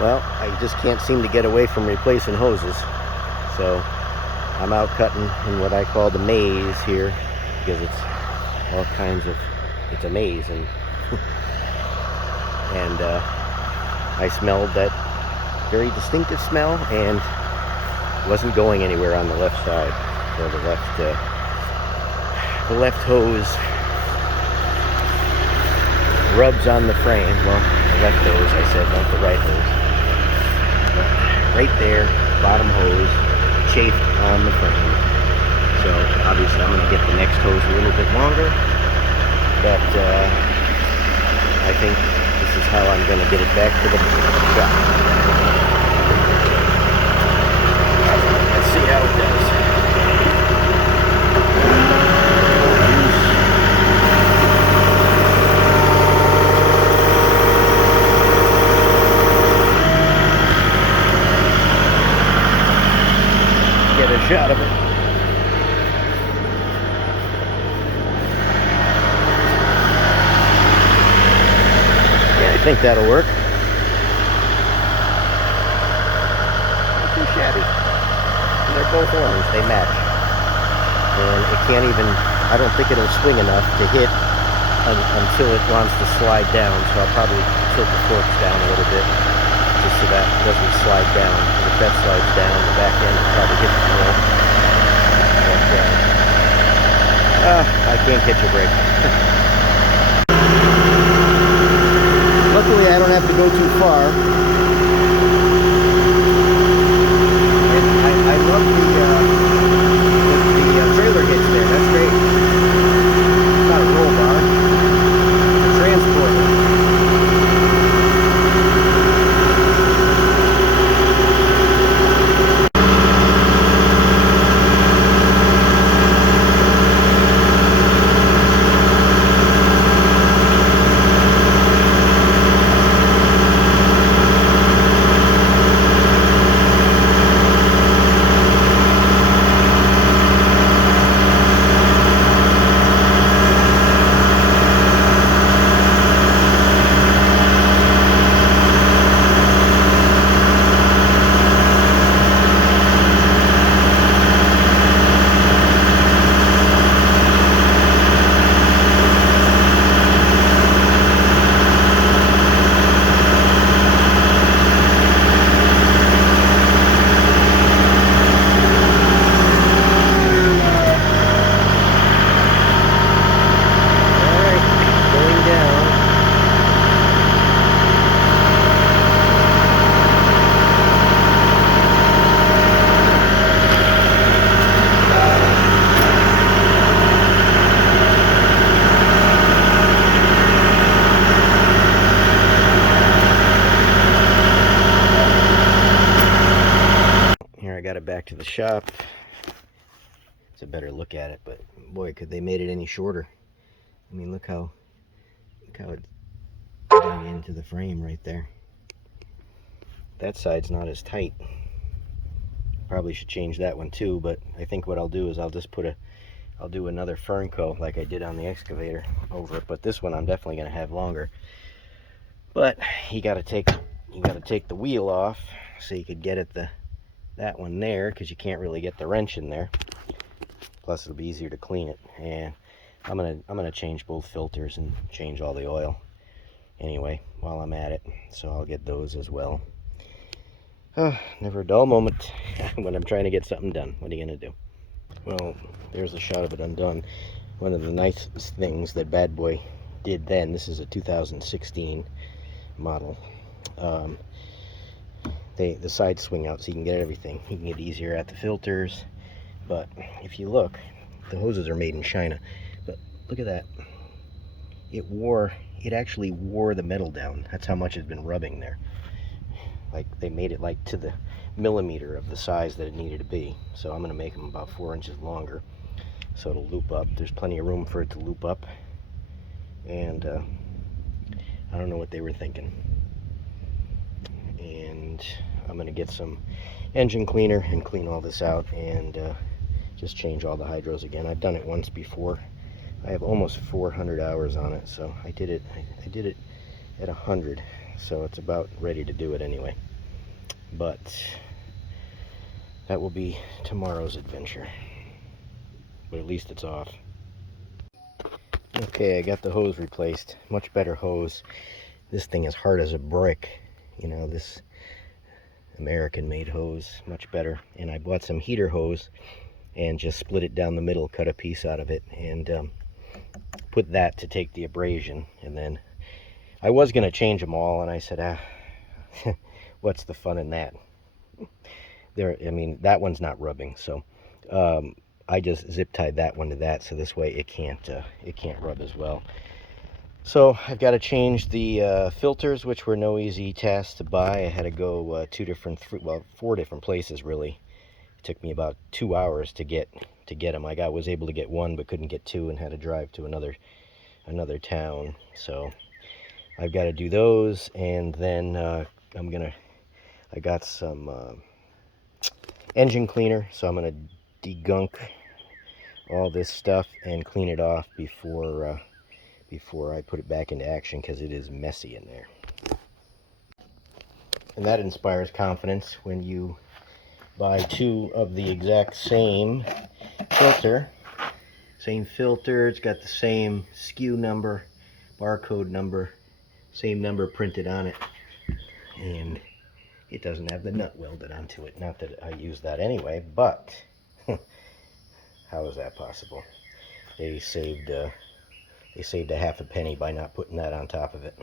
Well, I just can't seem to get away from replacing hoses. So I'm out cutting in what I call the maze here, because it's all kinds of, it's a maze, and and I smelled that very distinctive smell, and wasn't going anywhere on the left side. So the left hose rubs on the frame. Well, the left hose, I said, not the right hose. But right there, bottom hose chafed on the frame. So obviously I'm going to get the next hose a little bit longer, but I think this is how I'm going to get it back to the shop. Let's see how it does. Get a shot of it. Yeah, I think that'll work. Not too shabby. And they're both orange, they match. And it can't even, I don't think it'll swing enough to hit until it wants to slide down. So I'll probably tilt the forks down a little bit, just so that it doesn't slide down. If that slides down, the back end will probably hit the floor. But I can't catch a break. Luckily, I don't have to go too far. And I love the trailer hitch there. That's great. It's not a roll bar. It's a transporter. I got it back to the shop. It's a better look at it, but boy, could they made it any shorter. I mean, look how it's going into the frame right there. That side's not as tight. Probably should change that one too, but I think what I'll do is I'll just I'll do another fern coat like I did on the excavator over it, but this one I'm definitely going to have longer. But you got to take the wheel off so you could get at that one there, because you can't really get the wrench in there. Plus it'll be easier to clean it. And I'm gonna change both filters and change all the oil anyway while I'm at it, so I'll get those as well. Never a dull moment when I'm trying to get something done. What are you gonna do? Well, there's a shot of it undone. One of the nice things that Bad Boy did then, this is a 2016 model, the sides swing out so you can get everything. You can get easier at the filters, but if you look, the hoses are made in China, but look at that. It actually wore the metal down. That's how much it's been rubbing there. Like, they made it like to the millimeter of the size that it needed to be. So I'm going to make them about 4 inches longer so it'll loop up. There's plenty of room for it to loop up, and I don't know what they were thinking. And I'm going to get some engine cleaner and clean all this out, and just change all the hydros again. I've done it once before. I have almost 400 hours on it, so I did it at 100, so it's about ready to do it anyway. but that will be tomorrow's adventure. But at least it's off. Okay, I got the hose replaced. Much better hose. This thing is hard as a brick. You know, this American-made hose, much better. And I bought some heater hose and just split it down the middle, cut a piece out of it, and put that to take the abrasion. And then I was going to change them all, and I said, what's the fun in that? I mean, that one's not rubbing, so I just zip tied that one to that, so this way it can't rub as well. So I've got to change the filters, which were no easy task to buy. I had to go 4 different places really. It took me about 2 hours to get them. I was able to get one, but couldn't get two, and had to drive to another town. So I've got to do those, and then I got some engine cleaner, so I'm gonna degunk all this stuff and clean it off before I put it back into action, because it is messy in there. And that inspires confidence when you buy two of the exact same filter. Same filter, it's got the same SKU number, barcode number, same number printed on it, and it doesn't have the nut welded onto it. Not that I use that anyway, but how is that possible? They saved a half a penny by not putting that on top of it.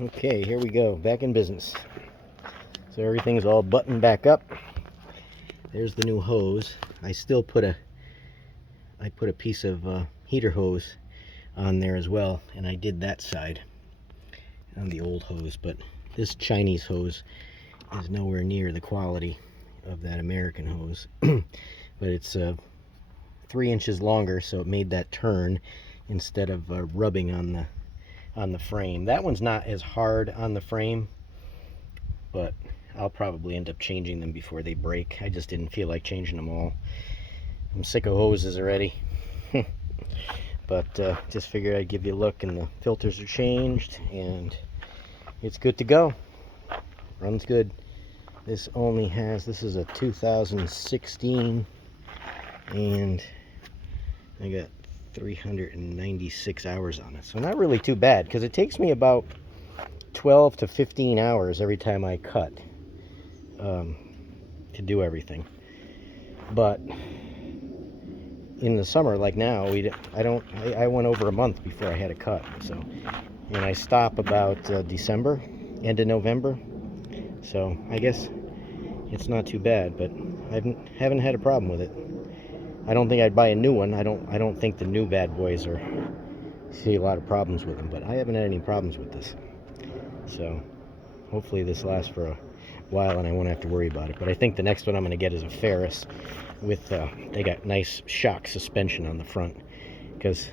Okay, here we go, back in business. So everything's all buttoned back up. There's the new hose. I still put a piece of heater hose on there as well, and I did that side on the old hose, but this Chinese hose is nowhere near the quality of that American hose. But it's 3 inches longer, so it made that turn instead of rubbing on the frame. That one's not as hard on the frame, but I'll probably end up changing them before they break. I just didn't feel like changing them all. I'm sick of hoses already. But just figured I'd give you a look, and the filters are changed, and it's good to go. Runs good. This is a 2016, and I got 396 hours on it. So not really too bad, because it takes me about 12 to 15 hours every time I cut to do everything. But in the summer, like now, I went over a month before I had a cut. So, and I stop about December, end of November. So I guess it's not too bad, but I haven't had a problem with it. I don't think I'd buy a new one. I don't think the new bad boys see a lot of problems with them, but I haven't had any problems with this. So hopefully this lasts for a while and I won't have to worry about it. But I think the next one I'm going to get is a Ferris with they got nice shock suspension on the front, because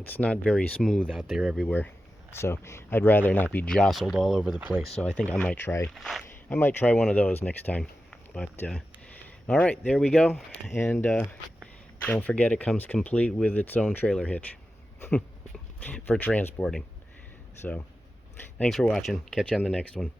it's not very smooth out there everywhere. So I'd rather not be jostled all over the place. So I think I might try one of those next time. But all right, there we go. And don't forget, it comes complete with its own trailer hitch for transporting. So thanks for watching. Catch you on the next one.